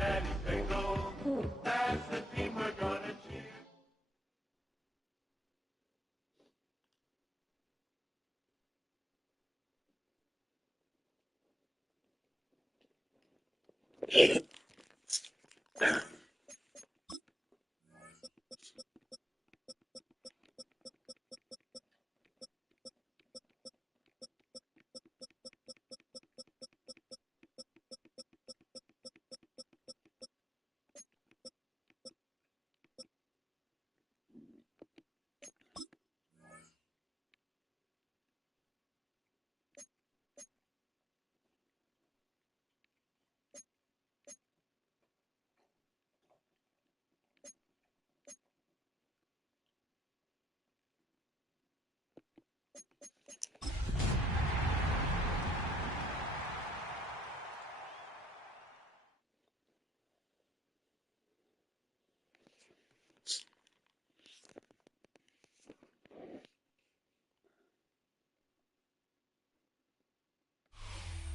Cincinnati Bengals, that's the team we're gonna cheer.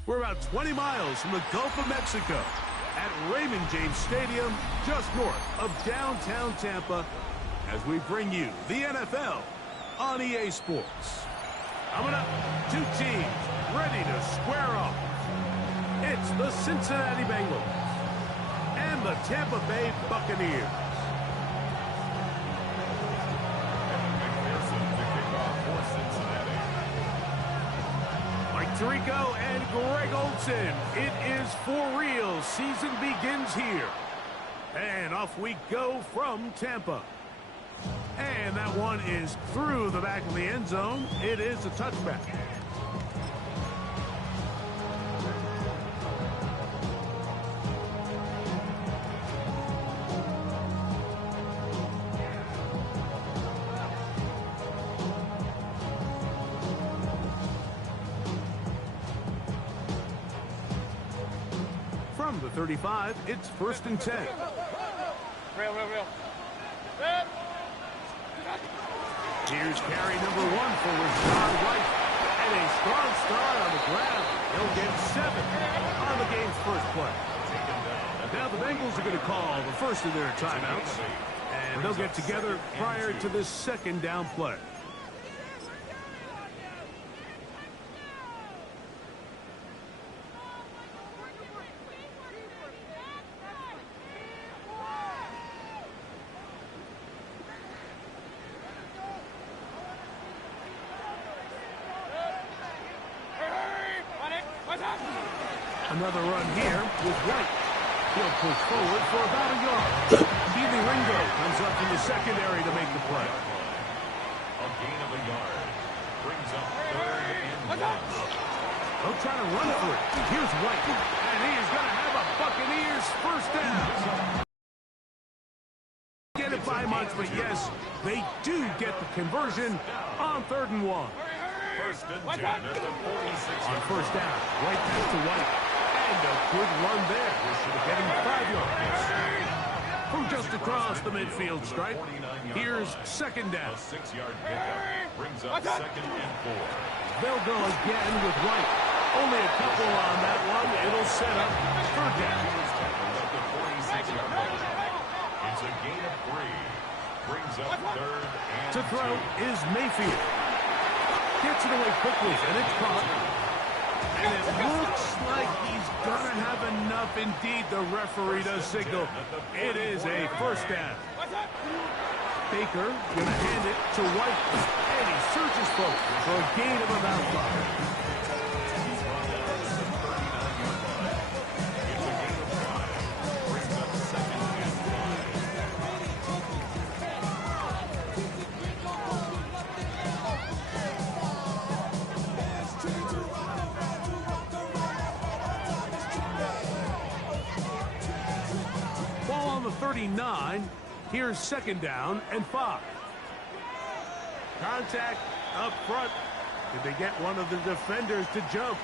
We're about 20 miles from the Gulf of Mexico at Raymond James Stadium, just north of downtown Tampa, as we bring you the NFL on EA Sports. Coming up, two teams ready to square off. It's the Cincinnati Bengals and the Tampa Bay Buccaneers. Mike Tirico and Greg Olsen. It is for real. Season begins here. And off we go from Tampa. And that one is through the back of the end zone. It is a touchback. From the 35, it's 1st and 10. Real. Here's carry number 1 for Rashad White. And a strong start on the ground. He'll get 7 on the game's first play. Now the Bengals are going to call the first of their timeouts. And they'll get together prior to this second down play. Another run here with White. He'll push forward for about a yard. Keely Ringo comes up from the secondary to make the play. A gain of a yard. Brings up 3rd and 1. They'll try to run for it. Here's White. And he is going to have a Buccaneers first down. Get it by much, but yes, they do get the conversion on 3rd and 1. 1st and 10 at the 46. On first down, right pass to White. And a good run there. Getting 5 yards. From just across the midfield stripe, here's 2nd down. A 6-yard pickup brings up 2nd and 4. They'll go again with White. Only a couple on that one. It'll set up 3rd down. At the 46-yard line. It's a gain of 3. Brings up 3rd and To throw 2. is Mayfield. Gets it away quickly, and it's caught. And it looks like he's going to have enough. Indeed, the referee does signal. It is a first down. Baker going to hand it to White. And he searches for a gain of about 5. 39. Here's second down and 5. Contact up front. Did they get one of the defenders to jump?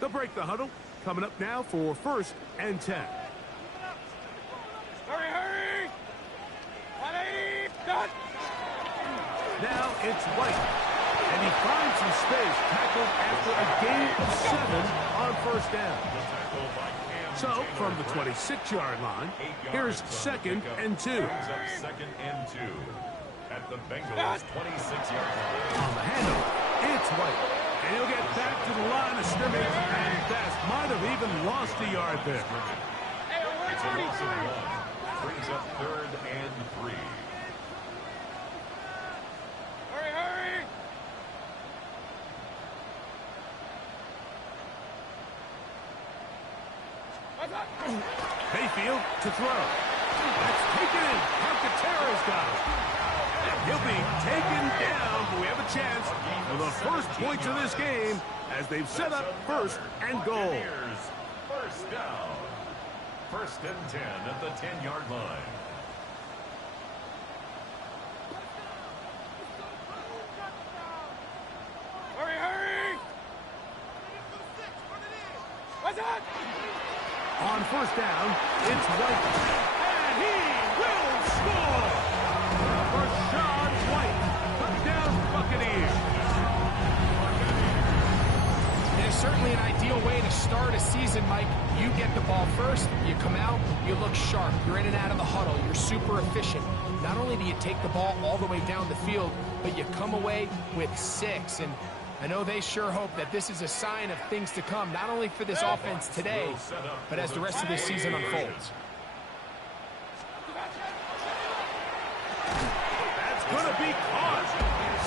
They'll break the huddle. Coming up now for 1st and 10. Hurry, hurry! 180! Done! Now it's White. And he finds some space, tackled after a gain of 7 on 1st down. So, from the 26-yard line, here's 2nd and 2. Second and 2 at the Bengals 26-yard line. On the handoff, it's White. And he'll get back to the line of scrimmage, and Best might have even lost a yard there. It's a loss of 1. Brings up 3rd and 3. Hurry, hurry! Mayfield to throw. That's taken in. Alcantara's got it. And he'll be taken down, but we have a chance for the first points of this game as they've set up 1st and goal. Buccaneers, 1st down. 1st and 10 at the 10-yard line. Hurry, hurry! What's that? On 1st down, it's White. And he will score! Rashad White, touchdown Buccaneers. It is certainly an ideal way to start a season, Mike. You get the ball first, you come out, you look sharp, you're in and out of the huddle, you're super efficient. Not only do you take the ball all the way down the field, but you come away with 6. And I know they sure hope that this is a sign of things to come, not only for this offense today, but as the rest of this season unfolds. That's going to be caught.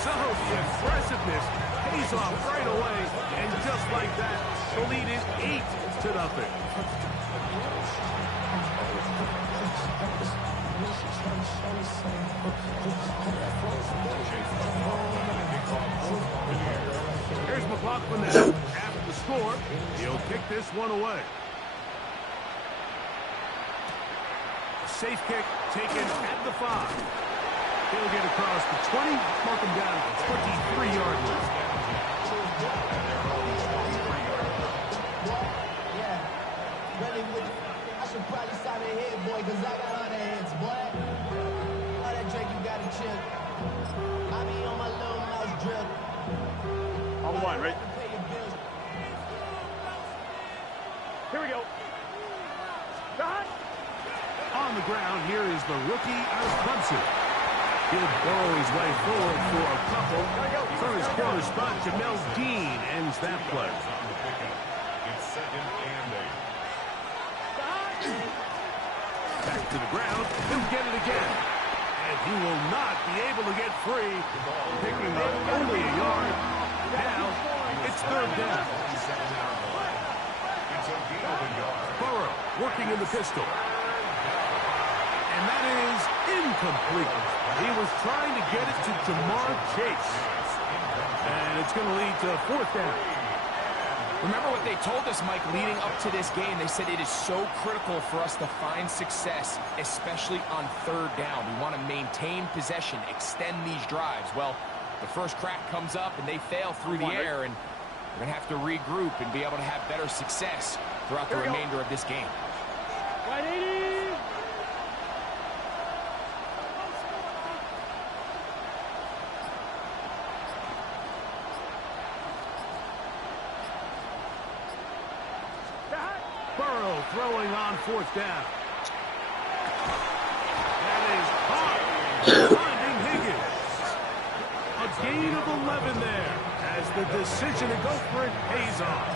So the aggressiveness pays off right away. And just like that, the lead is 8-0. Here's McLaughlin now. After the score, he'll kick this one away. Safe kick taken at the 5. He'll get across the 20, mark him down at the 23-yard line. I should probably sign a head, boy, because I got all the heads, boy. All that Drake, you got to chill. I be on my little mouse drip. On the line, right? Here we go. On the ground, here is the rookie out of Clemson. He'll burrow his way forward for a couple. From his corner spot, Jamel Dean ends that play. It's 2nd and 8. Back to the ground, he'll get it again. And he will not be able to get free, picking up only a yard. Now, it's 3rd down. It's a gain of a yard. Burrow working in the pistol. And that is incomplete. He was trying to get it to Jamar Chase. And it's going to lead to 4th down. Remember what they told us, Mike, leading up to this game. They said it is so critical for us to find success, especially on 3rd down. We want to maintain possession, extend these drives. Well, the first crack comes up and they fail through the air, and we're going to have to regroup and be able to have better success throughout the remainder of this game. 180! Burrow throwing on 4th down. That is caught. Finding Higgins. A gain of 11 there as the decision to go for it pays off.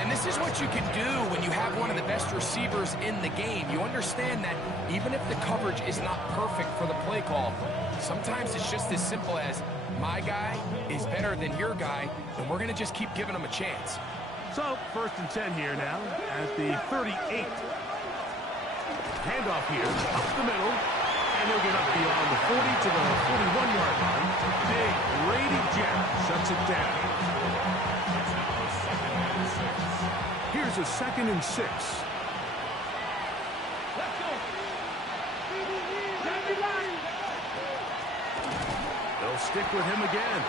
And this is what you can do when you have one of the best receivers in the game. You understand that even if the coverage is not perfect for the play call, sometimes it's just as simple as my guy is better than your guy, and we're going to just keep giving him a chance. So, 1st and 10 here now at the 38. Handoff here, up the middle, and he'll get up beyond the 40 to the 41-yard line. Big Grady Jarrett shuts it down. Here's a 2nd and 6. They'll stick with him again.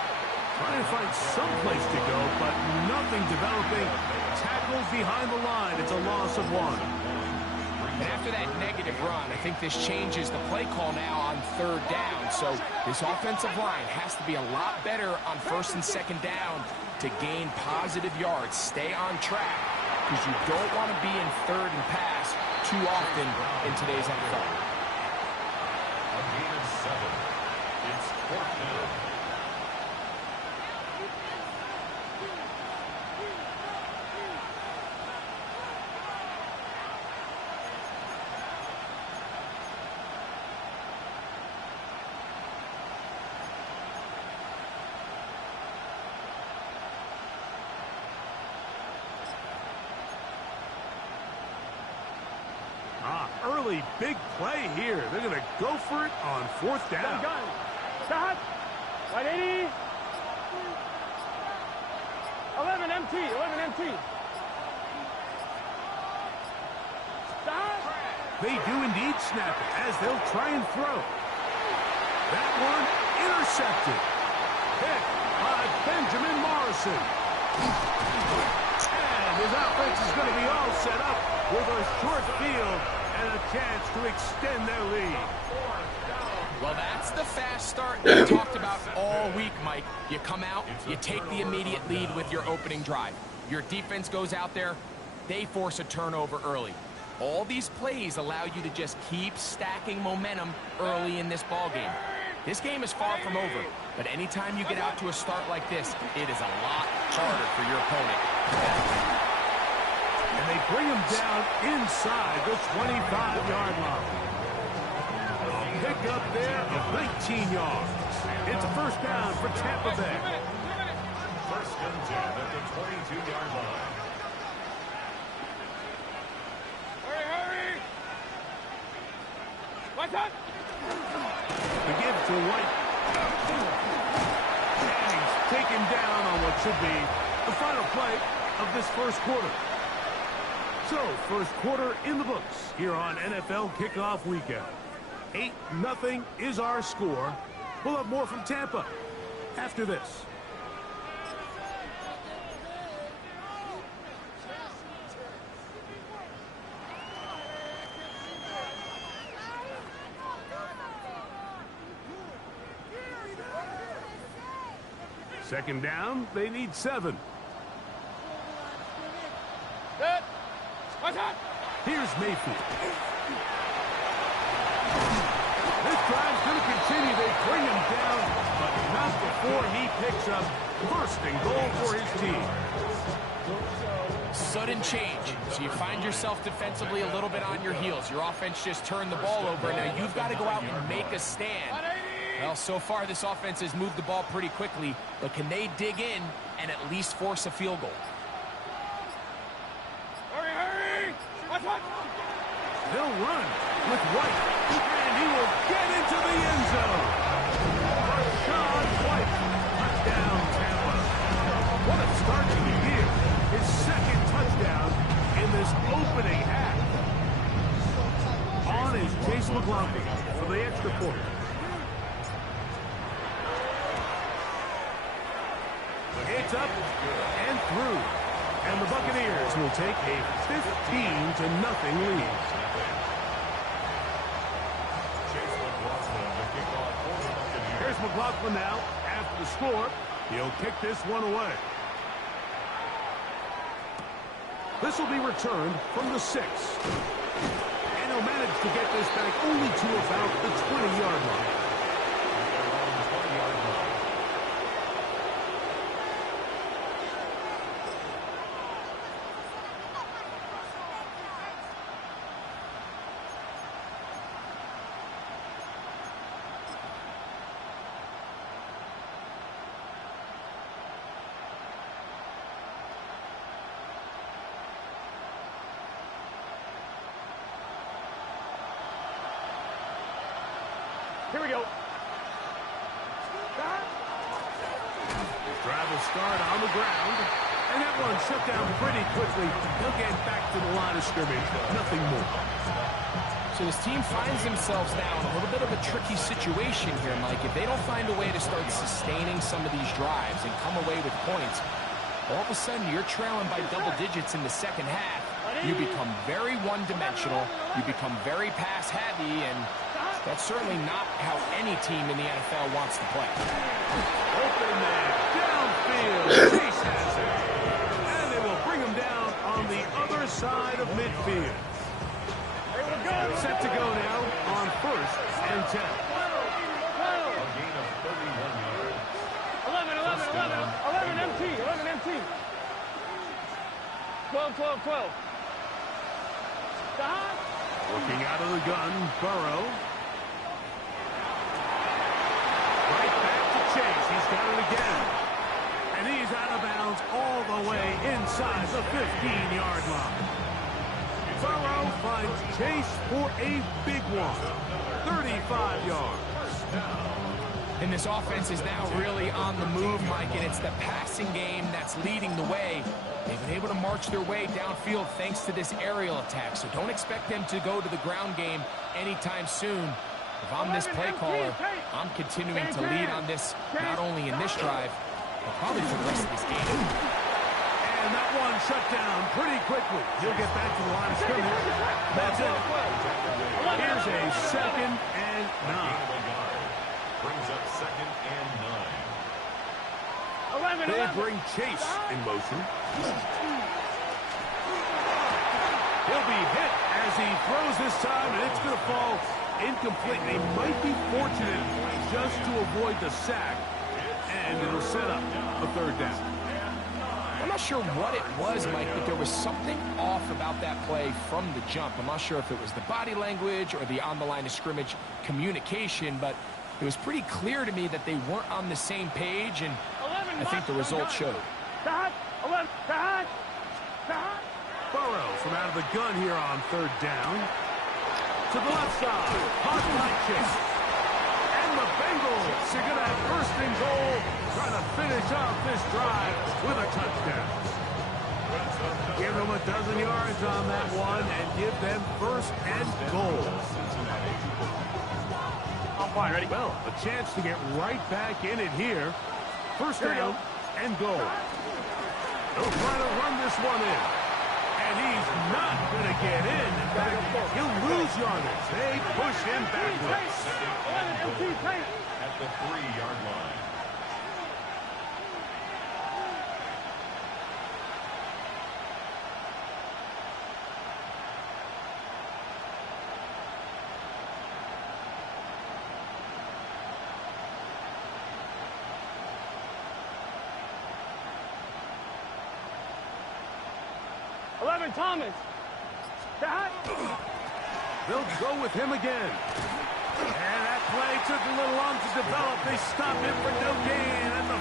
Trying to find some place to go, but nothing developing. Tackled behind the line. It's a loss of 1. And after that negative run, I think this changes the play call now on 3rd down. So this offensive line has to be a lot better on 1st and 2nd down to gain positive yards. Stay on track, because you don't want to be in 3rd and pass too often in today's NFL. A gain of 7. It's 4th down. Early big play here. They're going to go for it on 4th down. Gun. Stop. 180. 11 MT. 11 MT. Stop. They do indeed snap it as they'll try and throw. That one intercepted. Pick by Benjamin Morrison. And his offense is going to be all set up with a short field and a chance to extend their lead. Well, that's the fast start that we talked about all week, Mike. You come out, you take the immediate lead with your opening drive. Your defense goes out there, they force a turnover early. All these plays allow you to just keep stacking momentum early in this ball game. This game is far from over, but anytime you get out to a start like this, it is a lot harder for your opponent. And they bring him down inside the 25-yard line. A pick up there of 19 yards. It's a 1st down for Tampa Bay. 1st and 10 at the 22-yard line. Hurry. What's up? The give to White. And he's taken down on what should be the final play of this 1st quarter. So, 1st quarter in the books here on NFL Kickoff Weekend. 8-0 is our score. We'll have more from Tampa after this. Second down, they need 7. Good. What's up? Here's Mayfield. This drive's going to continue. They bring him down, but not before he picks up 1st and goal for his team. Sudden change. So you find yourself defensively a little bit on your heels. Your offense just turned the ball over. Now you've got to go out and make a stand. Well, so far this offense has moved the ball pretty quickly, but can they dig in and at least force a field goal? Hurry. What's up? They'll run with White, and he will get into the end zone. Rachaad White, touchdown Tampa. What a start to the year. His 2nd touchdown in this opening half. On is Chase McLaughlin for the extra point. It's up and through. And the Buccaneers will take a 15-0 lead. Here's McLaughlin now. After the score, he'll kick this one away. This will be returned from the 6. And he'll manage to get this back only to about the 20-yard line. Here we go. Drive will start on the ground, And that one shut down pretty quickly. He'll get back to the line of scrimmage. Nothing more. So this team finds themselves now in a little bit of a tricky situation here, Mike. If they don't find a way to start sustaining some of these drives and come away with points, all of a sudden you're trailing by double digits in the second half. You become very one-dimensional. You become very pass-heavy, and that's certainly not how any team in the NFL wants to play. Open man, downfield. Chase has it. And they will bring him down on the other side of midfield. Set to go now on 1st and 10. A gain of 31 yards. 11 MT. 12. Looking out of the gun, Burrow. Right back to Chase. He's got it again. And he's out of bounds all the way inside the 15-yard line. Burrow finds Chase for a big one. 35 yards. And this offense is now really on the move, Mike, and it's the passing game that's leading the way. They've been able to march their way downfield thanks to this aerial attack, so don't expect them to go to the ground game anytime soon. If I'm this play caller, I'm continuing to lead on this, not only in this drive, but probably for the rest of this game. And that one shut down pretty quickly. He'll get back to the line of scrimmage. That's it. Here's a 2nd and 9. Brings up 2nd and 9. They bring Chase in motion. He'll be hit as he throws this time, and it's going to fall incomplete. They might be fortunate just to avoid the sack, and it'll set up a 3rd down. I'm not sure what it was, Mike, but there was something off about that play from the jump. I'm not sure if it was the body language or the on-the-line of scrimmage communication, but it was pretty clear to me that they weren't on the same page, and I think the result showed. Burrow from out of the gun here on 3rd down. To the left side, hot right Chase. And the Bengals are going to have 1st and goal, trying to finish off this drive with a touchdown. Give them a dozen yards on that one and give them 1st and goal. Fine, ready? Well, a chance to get right back in it here. 1st down and goal. They'll try to run this one in. And he's not going to get in. In fact, he'll lose yardage. They push him backwards. At the 3-yard line. Thomas. They'll go with him again. And that play took a little long to develop. They stop him for no gain at the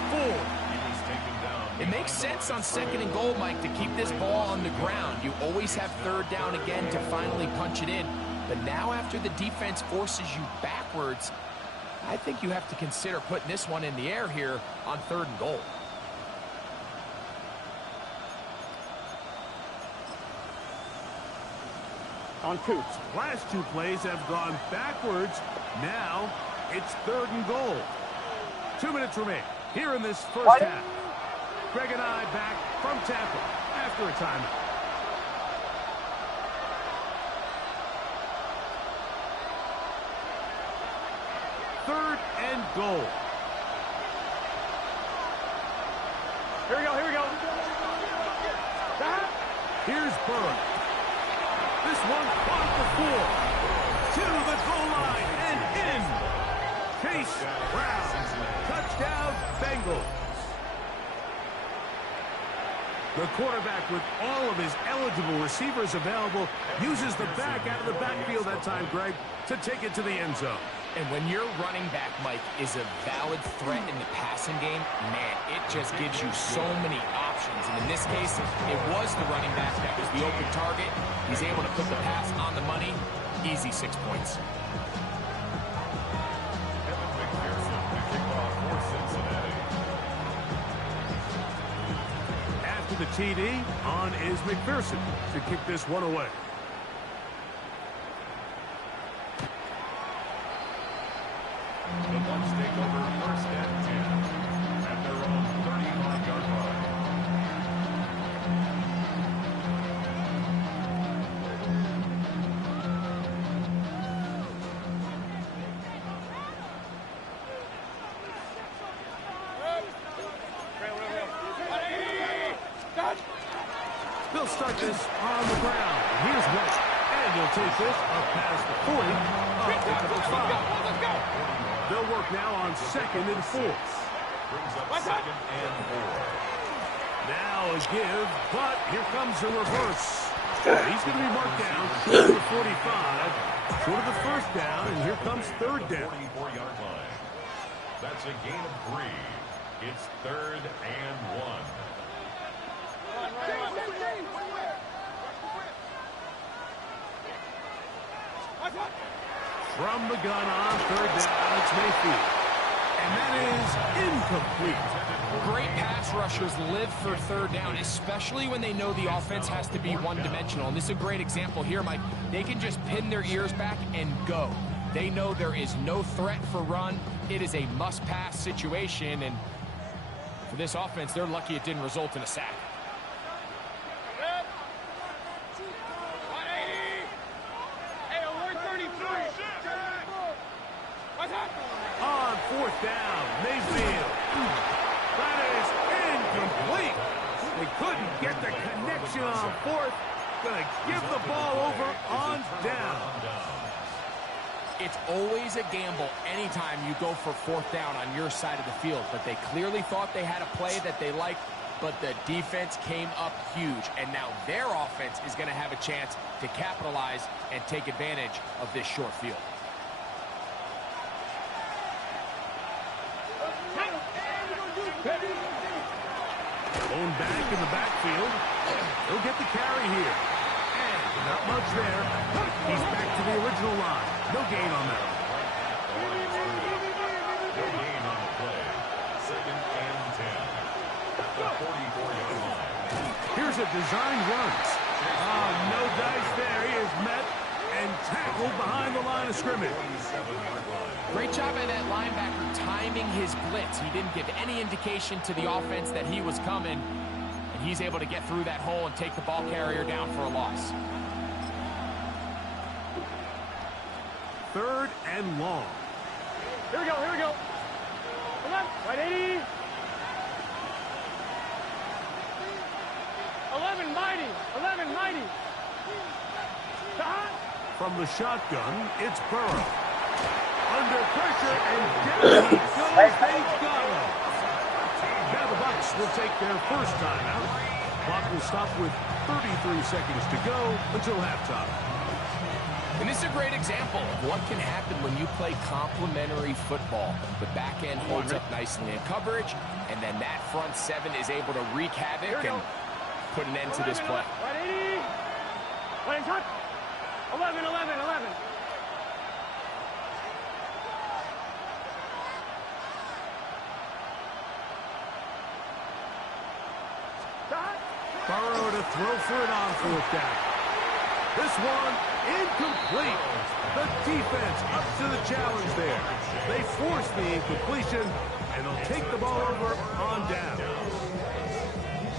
4. It makes sense on 2nd and goal, Mike, to keep this ball on the ground. You always have 3rd down again to finally punch it in. But now after the defense forces you backwards, I think you have to consider putting this one in the air here on 3rd and goal. On 2. Last 2 plays have gone backwards. Now it's 3rd and goal. 2 minutes remain here in this 1st half. Greg and I back from Tampa after a timeout. Third and goal. Here we go. Here's Burrow. This one caught the 4. To the goal line and in. Chase Brown. Touchdown, Bengals. The quarterback, with all of his eligible receivers available, uses the back out of the backfield that time, Greg, to take it to the end zone. And when your running back, Mike, is a valid threat in the passing game, man, it just gives you so many options. And in this case, it was the running back that was the open target. He's able to put the pass on the money. Easy 6 points. After the TD. On is McPherson to kick this one away. The Bucs take over first and 10 at their own 35-yard line. They'll start this on the ground. Here's White. And he'll take this up past the 40, up to the 5. They'll work now on 2nd and 4. Brings up 2nd and 4. Now a give, but here comes the reverse. He's going to be marked down short of the 45, short of the first down, and here comes 3rd down. 44-yard line. That's a gain of 3. It's 3rd and 1. From the gun on 3rd down, it's Mayfield. And that is incomplete. Great pass rushers live for 3rd down, especially when they know the offense has to be one-dimensional. And this is a great example here, Mike. They can just pin their ears back and go. They know there is no threat for run. It is a must-pass situation, and for this offense, they're lucky it didn't result in a sack. On 4th down, Mayfield. That is incomplete. They couldn't get the connection on 4th. Gonna give the ball over on down. It's always a gamble anytime you go for 4th down on your side of the field, but they clearly thought they had a play that they liked, but the defense came up huge, and now their offense is going to have a chance to capitalize and take advantage of this short field. Going back in the backfield. He'll get the carry here. And not much there. He's back to the original line. No gain on that. No gain on the play. 2nd and 10 at the 44-yard line. Here's a design run. No dice there. He is met and tackled behind the line of scrimmage. 47-yard line. Great job by that linebacker timing his blitz. He didn't give any indication to the offense that he was coming, and he's able to get through that hole and take the ball carrier down for a loss. 3rd and long. Here we go, here we go. Come on, right 80. 11 mighty. From the shotgun, it's Burrow. Under pressure, and down he goes. They've got him. Now the Bucs will take their first timeout. Clock will stop with 33 seconds to go until halftime. And this is a great example of what can happen when you play complementary football. The back end holds up nicely in coverage, and then that front 7 is able to wreak havoc and put an end to this play. Right 80. Right touch. 11. Burrow to throw for it on 4th down. This one incomplete. The defense up to the challenge there. They force the incompletion, and they'll take the ball over on down.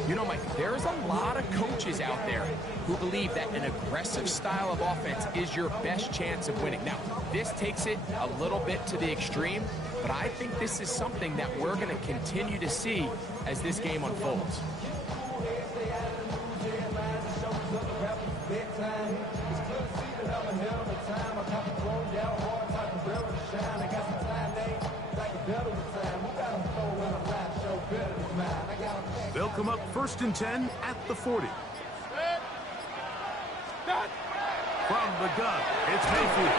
You know, Mike, there's a lot of coaches out there who believe that an aggressive style of offense is your best chance of winning. Now, this takes it a little bit to the extreme, but I think this is something that we're going to continue to see as this game unfolds. They'll come up 1st and 10 at the 40. From the gun, it's Mayfield.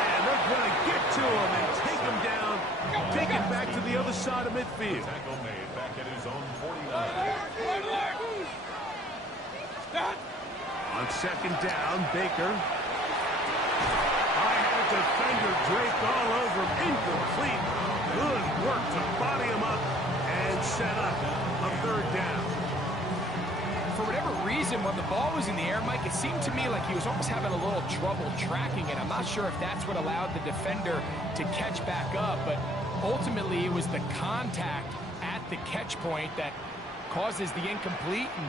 And they're going to get to him and take him down. Take it back to the other side of midfield. Tackle made back at his own 49. On 2nd down, Baker. I had a defender draped all over him. Incomplete. Good work to body him up and set up a 3rd down. season, when the ball was in the air, Mike, it seemed to me like he was almost having a little trouble tracking it. I'm not sure if that's what allowed the defender to catch back up, but ultimately it was the contact at the catch point that causes the incomplete, and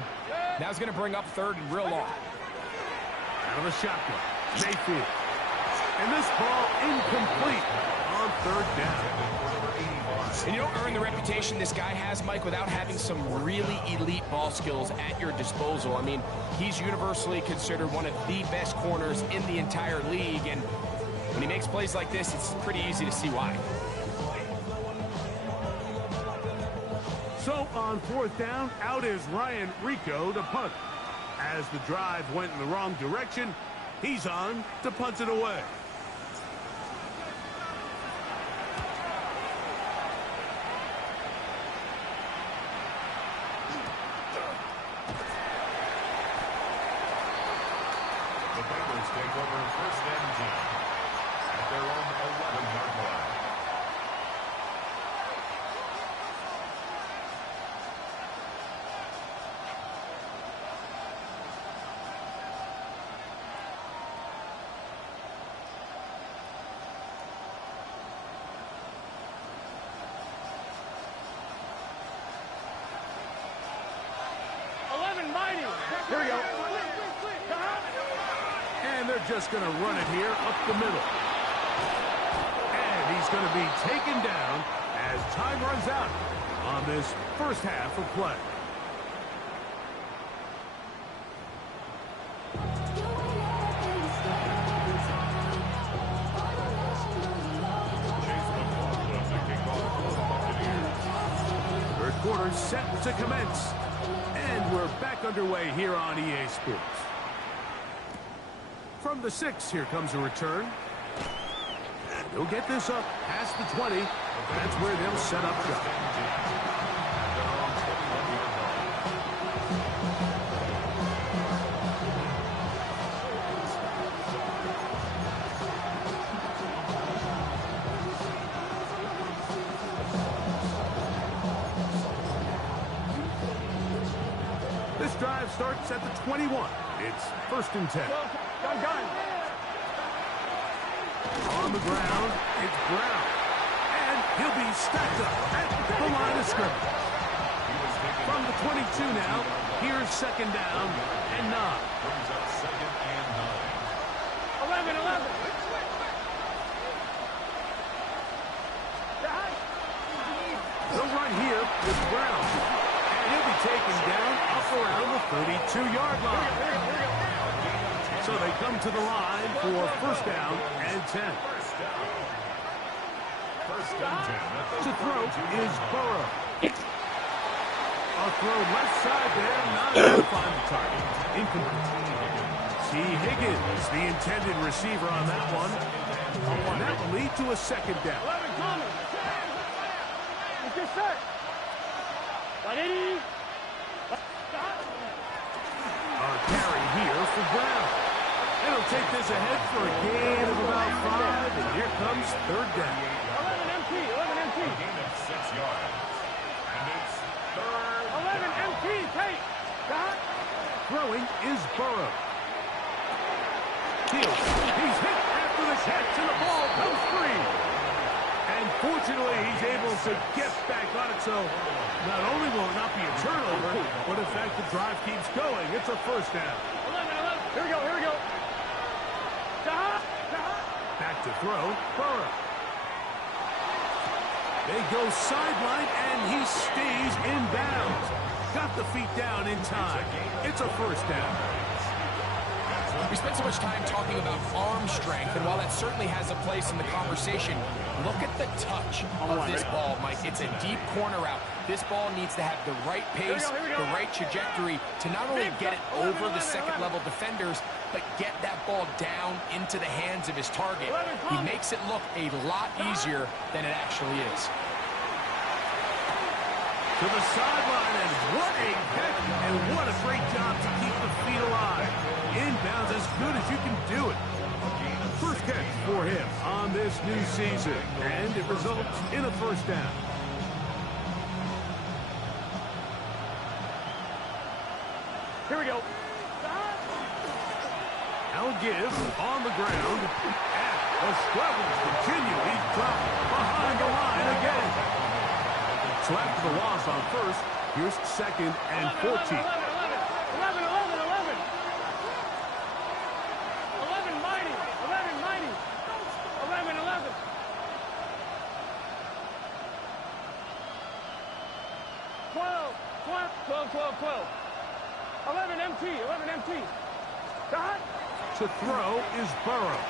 now it's going to bring up third and real long. Out of the shotgun, Mayfield. And this ball incomplete on third down. And you don't earn the reputation this guy has, Mike, without having some really elite ball skills at your disposal. I mean, he's universally considered one of the best corners in the entire league, and when he makes plays like this, it's pretty easy to see why. So on fourth down, out is Ryan Rico to punt. As the drive went in the wrong direction, he's on to punt it away. The Bengals take over first and 10 at their own 11-yard line. Here we go. And they're just going to run it here up the middle. And he's going to be taken down as time runs out on this first half of play. Third quarter set to commence. And we're back underway here on EA Sports. From the 6, here comes a return. And they'll get this up past the 20. That's where they'll set up shop. This drive starts at the 21. It's first and 10. Gun. On the ground, it's Brown. And he'll be stacked up at the line of scrimmage. From the 22 now, here's second down and 9. Brings up second and 9. 11. They'll run here with Brown. And he'll be taken down up around the 32-yard line. So they come to the line for first down and 10. First and 10. To throw is Burrow. A throw left side there, not able to find the target. Incomplete. T. Higgins, the intended receiver on that one. And that will lead to a second down. 11 coming. It's just set. A carry here for Brown. It'll take this ahead for a gain of about 5, and here comes third down. 11 MT. Gain of 6 yards. And it's third 11 MT. Take. Throwing is Burrow. He's hit after the catch, and the ball comes free. And fortunately, he's able to get back on it, so not only will it not be a turnover, but in fact, the drive keeps going. It's a first down. 11. Here we go. Back to throw, Burrow. They go sideline, and he stays in bounds. Got the feet down in time. It's a first down. We spent so much time talking about arm strength, and while that certainly has a place in the conversation, look at the touch of this ball, Mike. It's a deep corner route. This ball needs to have the right pace, the right trajectory to not only get it over the second-level defenders, but get that ball down into the hands of his target. He makes it look a lot easier than it actually is. To the sideline, and what a catch, and what a great job to keep the feet alive. Inbounds as good as you can do it. First catch for him on this new season, and it results in a first down. Here we go. Now a give on the ground. And the struggles continue. He's dropped behind the line again. So after the loss on first, here's 2nd and 14. 11, mighty. 11. 12. 11 MT. Dot. To throw is Burrow.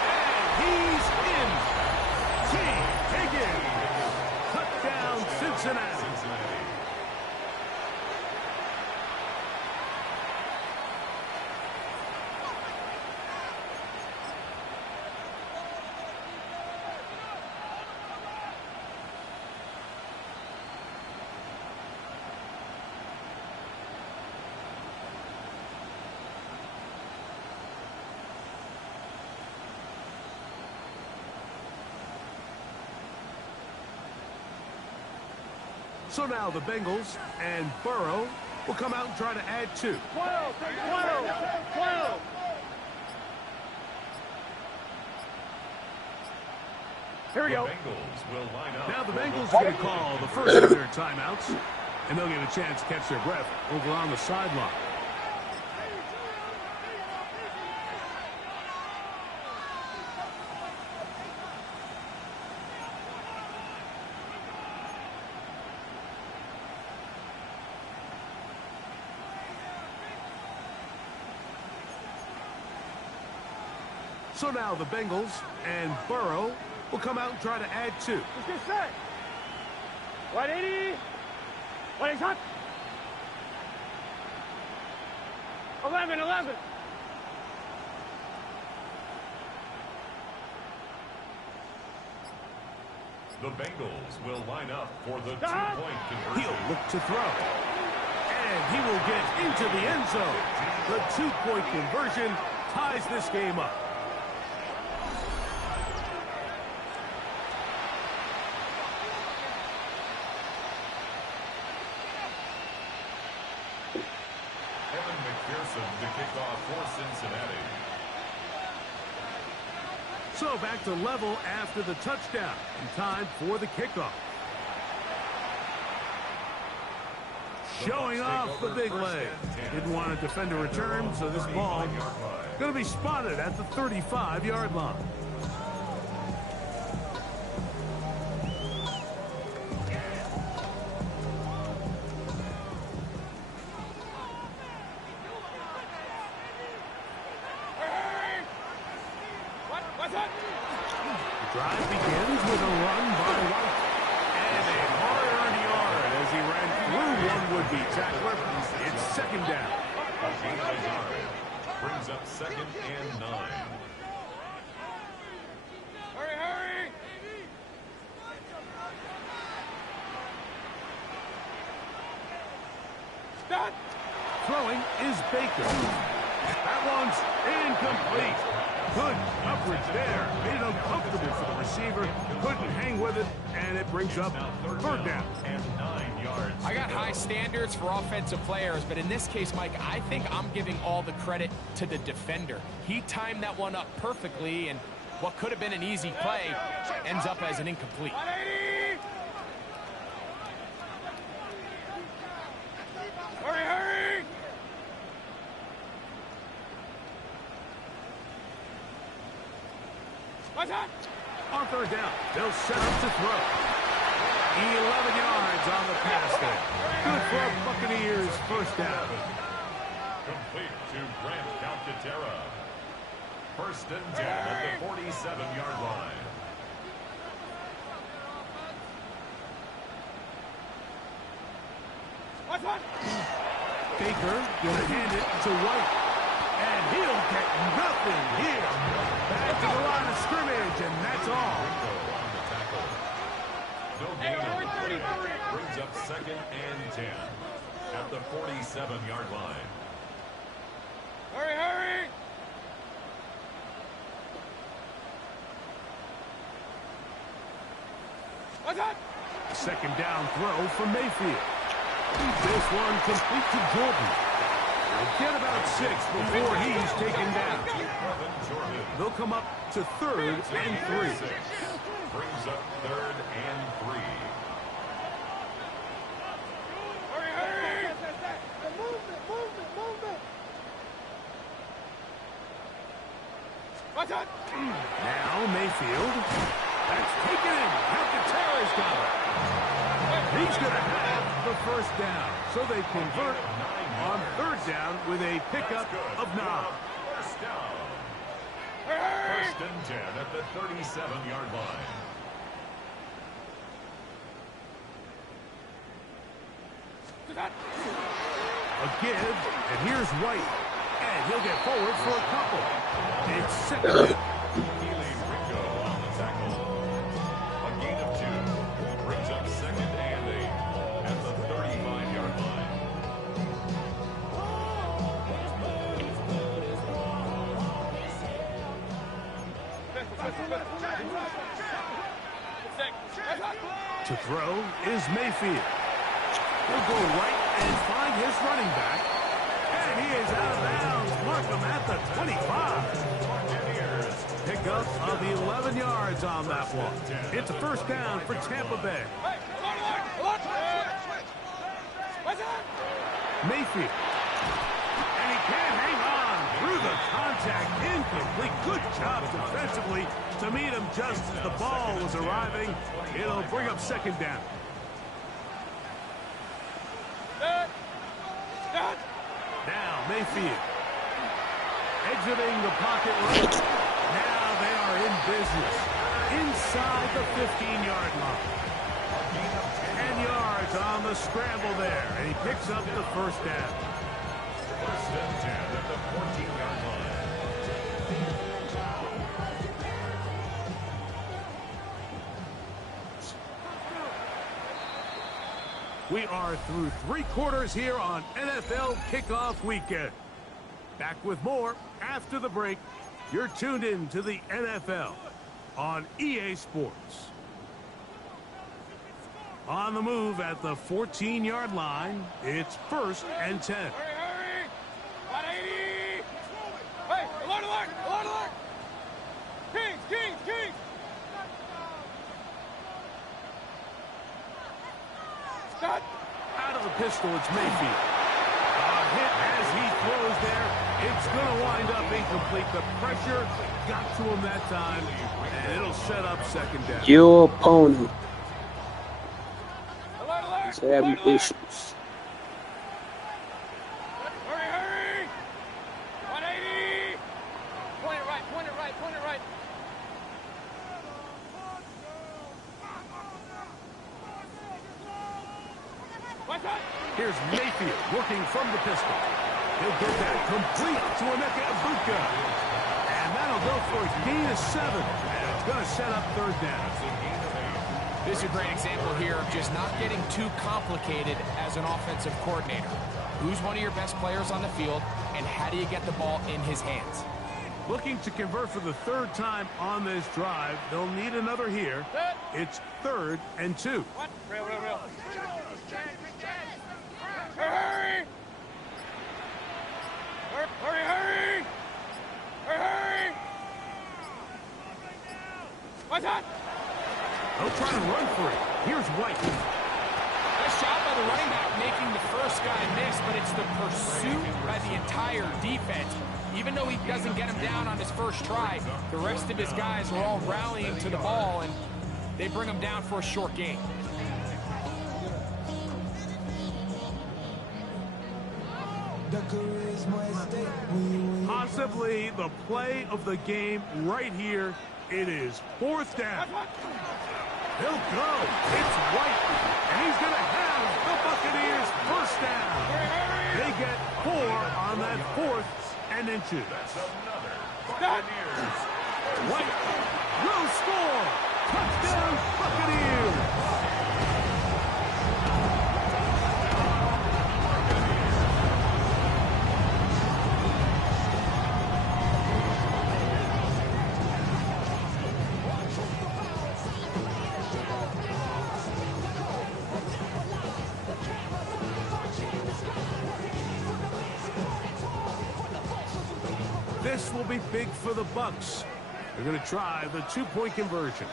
And he's in. T. Higgins. Touchdown, Cincinnati. So now the Bengals and Burrow will come out and try to add 2. 12. Here we go. Bengals will line up. Now the Bengals are going to call the first of their timeouts, and they'll get a chance to catch their breath over on the sideline. So now the Bengals and Burrow will come out and try to add 2. Let's get set. 180. 180 shot. 11. The Bengals will line up for the 2-point conversion. He'll look to throw. And he will get into the end zone. The 2-point conversion ties this game up. Evan McPherson to kick off for Cincinnati. So back to level after the touchdown. And time for the kickoff. Showing off the big leg. Didn't want to defend a return, so this ball going to be spotted at the 35-yard line. The drive begins with a run by White. And a hard-earned yard as he ran through one would-be tackler. It's 2nd down. A gain of a yard. Brings up 2nd and 9. Hurry. Stop. Throwing is Baker. That one's incomplete. Good coverage there. Made it uncomfortable for the receiver. Couldn't hang with it, and it brings up 3rd down. And 9 yards. I got high standards for offensive players, but in this case, Mike, I think I'm giving all the credit to the defender. He timed that one up perfectly, and what could have been an easy play ends up as an incomplete. 180. Hurry. What's that? On 3rd down, they'll set up to throw. 11 yards on the pass there. Good for a Buccaneers 1st down. Complete to Grant Calcaterra. 1st and 10 at the 47-yard line. What's that? Baker going to hand it to White. And he'll get nothing here. Back to the line of scrimmage, and that's all. On the tackle. No gain on the play. Brings up 2nd and 10 at the 47-yard line. Hurry. What's that? 2nd down throw for Mayfield. This one complete to Jordan. Get about 6 before he's taken down. They'll come up to 3rd and 3. Brings up 3rd and 3. Now Mayfield. That's taken in. Alcantara's got it. He's going to have the first down. So they convert on 3rd down with a pickup of 9. First down. 1st and 10 at the 37-yard line. A give, and here's White. And he'll get forward for a couple. It's 2nd down. Keely Ringo on the tackle. A gain of 2. Brings up 2nd and 8 at the 35-yard line. To throw is Mayfield. He'll go right and find his running back. And he is out of bounds. Mark him at the 25. Pickup of 11 yards on that one. It's a first down for Tampa Bay. Mayfield. And he can't hang on through the contact. Incomplete. Good job defensively to meet him just as the ball was arriving. It'll bring up 2nd down. Now Mayfield exiting the pocket. Now they are in business inside the 15-yard line. 10 yards on the scramble there, and he picks up the first down. 1st and 10 at the 14-yard line. We are through 3 quarters here on NFL Kickoff Weekend. Back with more after the break. You're tuned in to the NFL on EA Sports. On the move at the 14-yard line, it's 1st and 10. Hurry! 180! Hey, alert! Kings! Stop! Out of the pistol, it's Mayfield. A hit as he throws there. It's going to wind up incomplete. The pressure got to him that time, and it'll set up 2nd down. Your opponent Alert! is having issues. Hurry! 180! Point it right. Here's Mayfield working from the pistol. He'll get that complete to Emeka Egbuka. And that'll go for a gain of 7. And it's going to set up 3rd down. This is a great example here of just not getting too complicated as an offensive coordinator. Who's one of your best players on the field, and how do you get the ball in his hands? Looking to convert for the 3rd time on this drive. They'll need another here. It's 3rd and 2. What? Real. Hurry! What's that? They'll try to run for it. Here's White. Nice job by the running back making the first guy miss, but it's the pursuit by the entire defense. Even though he doesn't get him down on his first try, the rest of his guys are all rallying to the ball, and they bring him down for a short gain. Possibly the play of the game right here. It is 4th down. He'll go. It's White. And he's going to have the Buccaneers first down. They get 4 on that 4th and inches. White will score. Touchdown Buccaneers. This will be big for the Bucks. They're going to try the two-point conversion.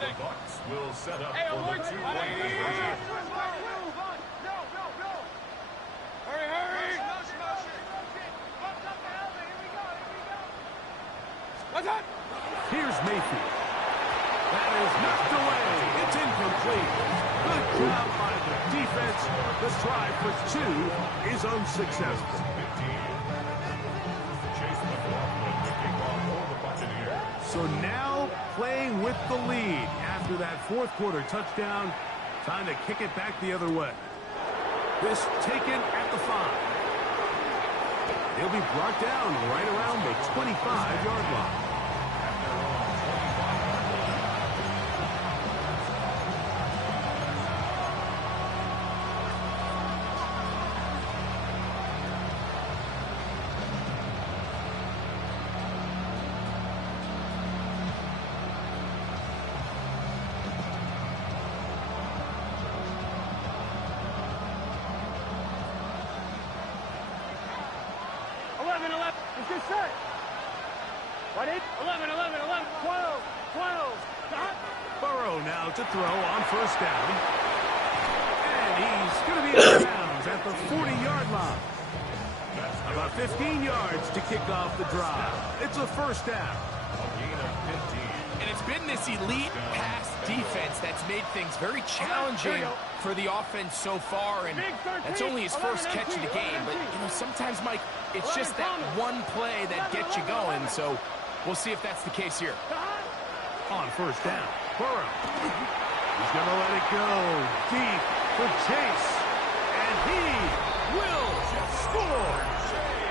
The Bucks will set up for the two-point conversion. Hurry! What's that? Here's Mayfield. That is knocked away. It's incomplete. Good job by the defense. The try for two is unsuccessful. 15. Chase McLaughlin to kick off for the Buccaneers. So now playing with the lead after that fourth quarter touchdown. Time to kick it back the other way. This taken at the 5. They'll be brought down right around the 25-yard line. It's just set. What is 11, 12. Stop. Burrow now to throw on first down. And he's going to be out of bounds at the 40-yard line. About 15 yards to kick off the drive. It's a first down. A gain of 15. And it's been this elite pass defense that's made things very challenging for the offense so far, and that's only his first catch of the game. But, you know, sometimes, Mike, it's just that one play that gets you going, so we'll see if that's the case here. On first down, Burrow. He's going to let it go deep for Chase. And he will score.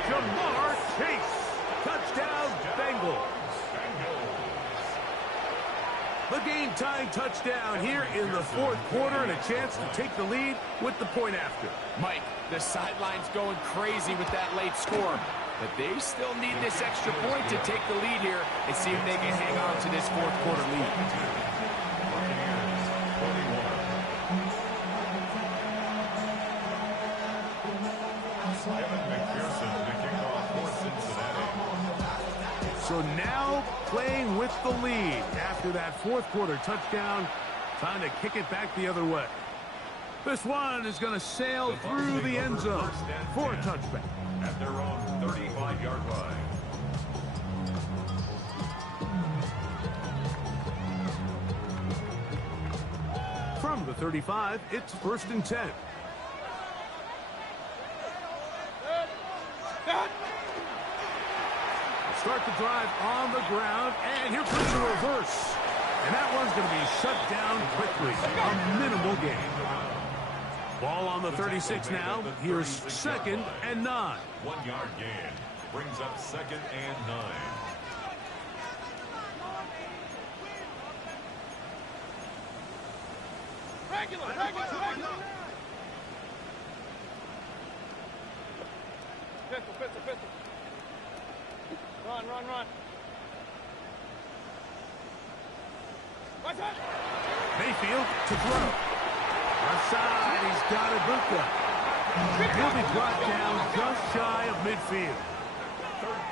Jamar Chase. Touchdown, Bengals. The game-tying touchdown here in the fourth quarter, and a chance to take the lead with the point after. Mike, the sideline's going crazy with that late score, but they still need this extra point to take the lead here and see if they can hang on to this fourth quarter lead. Evan McPherson to kick off for Cincinnati. So now playing with the lead after that fourth quarter touchdown. Time to kick it back the other way. This one is going to sail through the end zone for a touchback. At their own 35-yard line. From the 35, it's 1st and 10. Start the drive on the ground, and here comes the reverse. And that one's going to be shut down quickly. A minimal gain. Ball on the 36 now. Here's 2nd and 9. 1 yard gain. Brings up 2nd and 9. Regular. Pistol. Run. What's that? Mayfield to throw. Left side, he's got Ibuka. He'll be brought down just shy of midfield.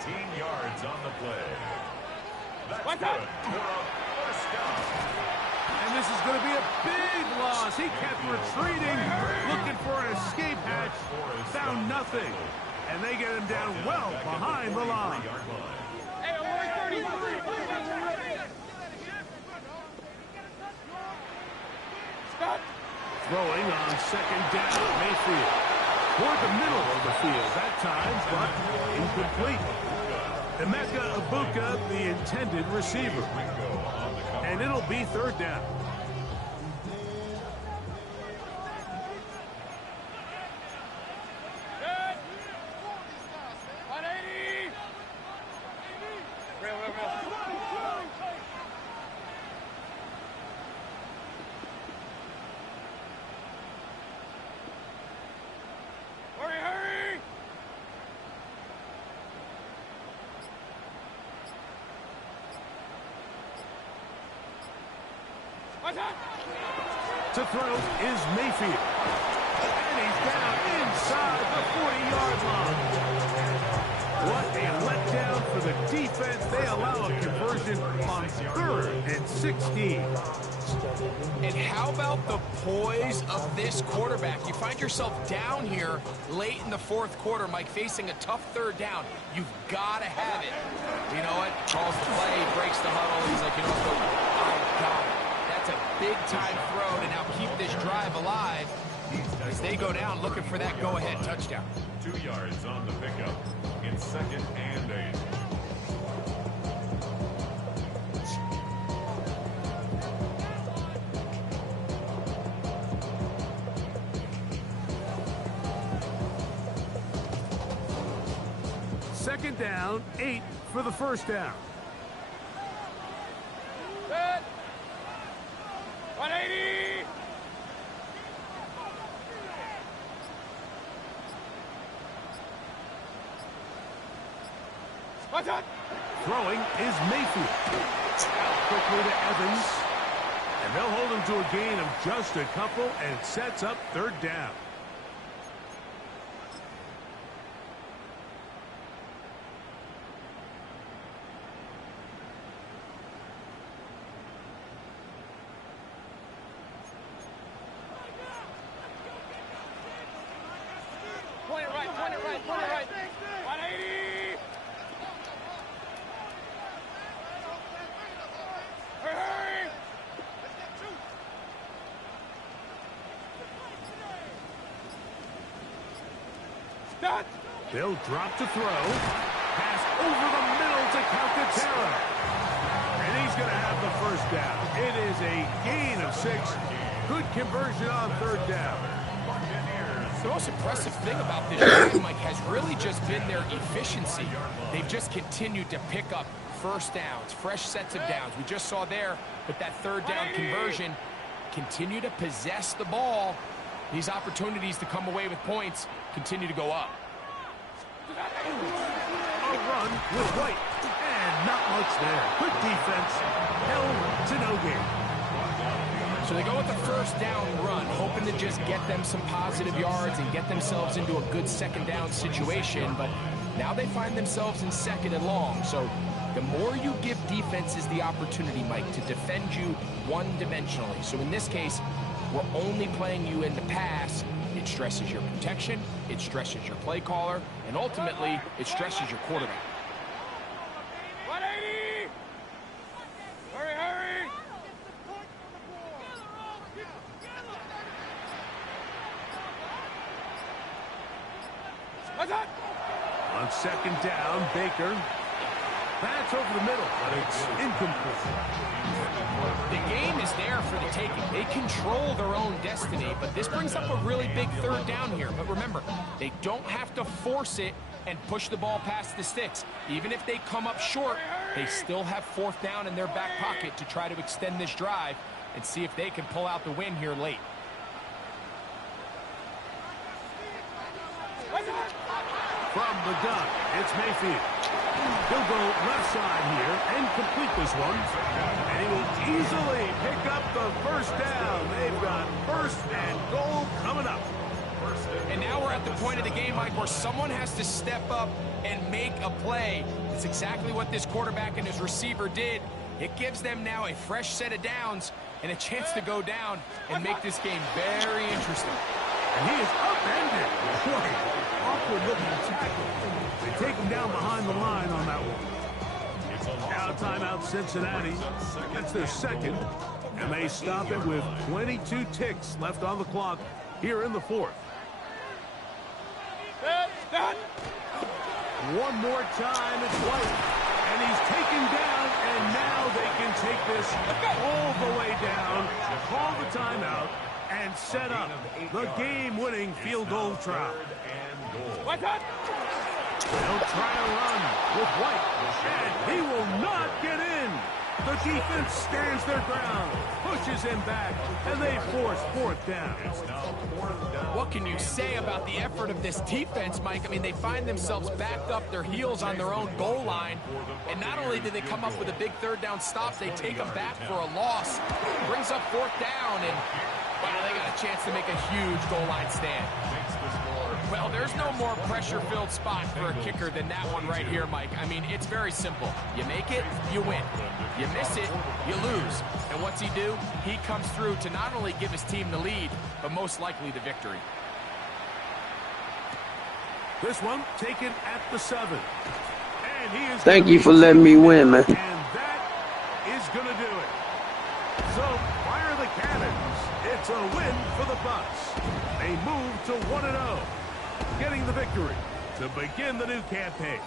13 yards on the play. That's What's good that? for a first down. And this is going to be a big loss. He kept retreating, looking for an escape hatch. Found nothing. And they get him down well behind the line. Hey, I'm 33. Stop. Throwing on 2nd down, Mayfield. Toward the middle of the field that time, but incomplete. Emeka Ibuka, the intended receiver. And it'll be 3rd down. Good. 180. Real. Hurry. What's that? To throw is Mayfield. And he's down inside the 40-yard line. What a letdown for the defense. They allow a conversion on 3rd and 16. And how about the poise of this quarterback? You find yourself down here late in the 4th quarter, Mike, facing a tough 3rd down. You've got to have it. You know what? Calls the play, breaks the huddle. He's like, you know what? I got it. That's a big-time throw to now keep this drive alive as they go down looking for that go-ahead touchdown. 2 yards on the pickup in 2nd and 8. Second down, 8 for the first down. Set. 180. What's that? Throwing is Mayfield. Out quickly to Evans. And they'll hold him to a gain of just a couple, and it sets up 3rd down. Point it right, point it right, point it right. 180. Hurry, hurry. Done. They'll drop to throw. Pass over the middle to Calcaterra. And he's going to have the first down. It is a gain of 6. Good conversion on 3rd down. The most impressive thing about this drive, Mike, has really just been their efficiency. They've just continued to pick up first downs, fresh sets of downs. We just saw there with that 3rd down conversion, continue to possess the ball. These opportunities to come away with points continue to go up. A run with White. And not much there. Good defense. Held to no gain. So they go with the first down run, hoping to just get them some positive yards and get themselves into a good 2nd down situation. But now they find themselves in 2nd and long. So the more you give defenses the opportunity, Mike, to defend you one-dimensionally. So in this case, we're only playing you in the pass. It stresses your protection, it stresses your play caller, and ultimately, it stresses your quarterback. 180. Hurry, hurry. What's that? On 2nd down, Baker. That's over the middle, but it's incomplete. The game is there for the taking. They control their own destiny, but this brings up a really big 3rd down here. But remember, they don't have to force it and push the ball past the sticks. Even if they come up short, they still have 4th down in their back pocket to try to extend this drive and see if they can pull out the win here late. From the gun, it's Mayfield. He'll go left side here and complete this one. And he will easily pick up the first down. They've got 1st and goal coming up. And now we're at the point of the game, Mike, where someone has to step up and make a play. It's exactly what this quarterback and his receiver did. It gives them now a fresh set of downs and a chance to go down and make this game very interesting. And he is upended. Boy, awkward looking tackle. They take him down behind the line on that one. Now timeout Cincinnati. That's their 2nd. And they stop it with 22 ticks left on the clock here in the 4th. Done. One more time, it's White. And he's taken down, and now they can take this all the way down, call the timeout, and set up the game-winning field goal try. What's that? They'll try a run with White, and he will not get in. The defense stands their ground, pushes him back, and they force 4th down. What can you say about the effort of this defense, Mike? I mean, they find themselves backed up their heels on their own goal line, and not only do they come up with a big 3rd down stop, they take them back for a loss. Brings up 4th down, and wow, they got a chance to make a huge goal line stand. Well, there's no more pressure-filled spot for a kicker than that one right here, Mike. I mean, it's very simple. You make it, you win. You miss it, you lose. And what's he do? He comes through to not only give his team the lead, but most likely the victory. This one taken at the 7. And he is Thank you for letting me win, man. And that is going to do it. So, fire the cannons. It's a win for the Bucs. They move to 1-0, getting the victory to begin the new campaign.